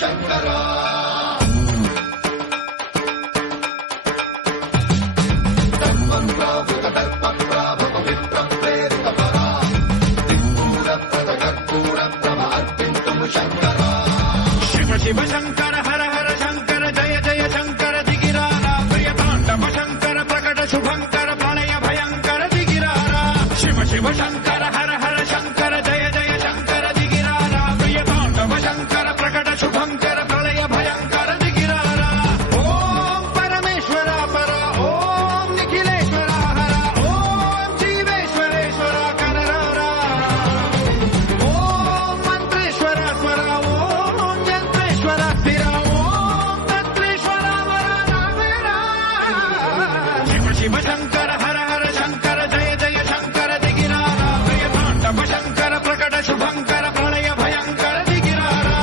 శంకరా శివ శంకర హర హర శంకర జయ జయ శంకర దిగిరారా ప్రియతాండవ శంకర ప్రకట శుభంకర ప్రళయ భయంకర దిగిరారా శివ శివ శంకర హర హర శంకర జయ జయ శంకర దిగిరారా ప్రియతాండవ శంకర ప్రకట శుభంకర ప్రళయ భయంకర దిగిరారా ఓం పరమేశ్వర పర ఓం నిఖిలేశ్వర హర ఓం జీవేశ్వరేశ్వర కరరారా ఓం మంత్రేశ్వర స్వర ఓం యంత్రేశ్వర స్థిర ఓం తంత్రేశ్వర వర నావేరా శివ శివ శంకర హర హర శంకర జయ జయ శంకర దిగిరారా ప్రియతాండవ శంకర ప్రకట శుభంకర ప్రళయ భయంకర దిగిరారా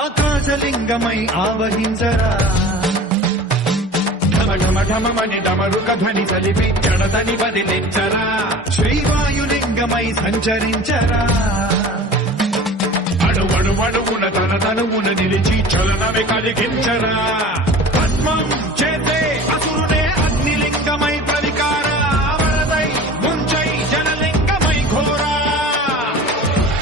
ఆకాశలింగమై ఆవహించరా ఢమ ఢమ ఢమమని డమరుక ధ్వని సలిపి జడదని వదిలించరా శ్రీవాయులింగమై సంచరించరా అణువణువున తన తనువున నిలిచి చలనమే కలిగించరా పద్మం చేతే అసురునే అగ్నిలింగమై ప్రవికార వరదై ముంచై జనలింగమై ఘోరా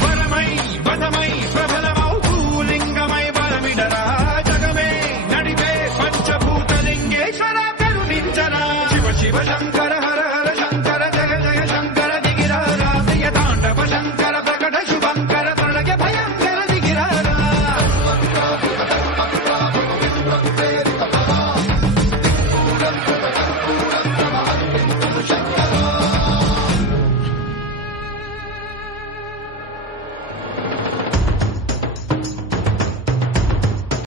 వరమై వదమై ప్రబలమౌ భూలింగమై బలమిడరా జగమే నడివే పంచభూతలింగేశ్వర కరుణించరా శివ శివ శంకర హర హర శంకర జయ జయ శంకర దిగిరారా ప్రియతాండవ శంకర ప్రకట శుభంకర ప్రళయ భయంకర దిగిరారా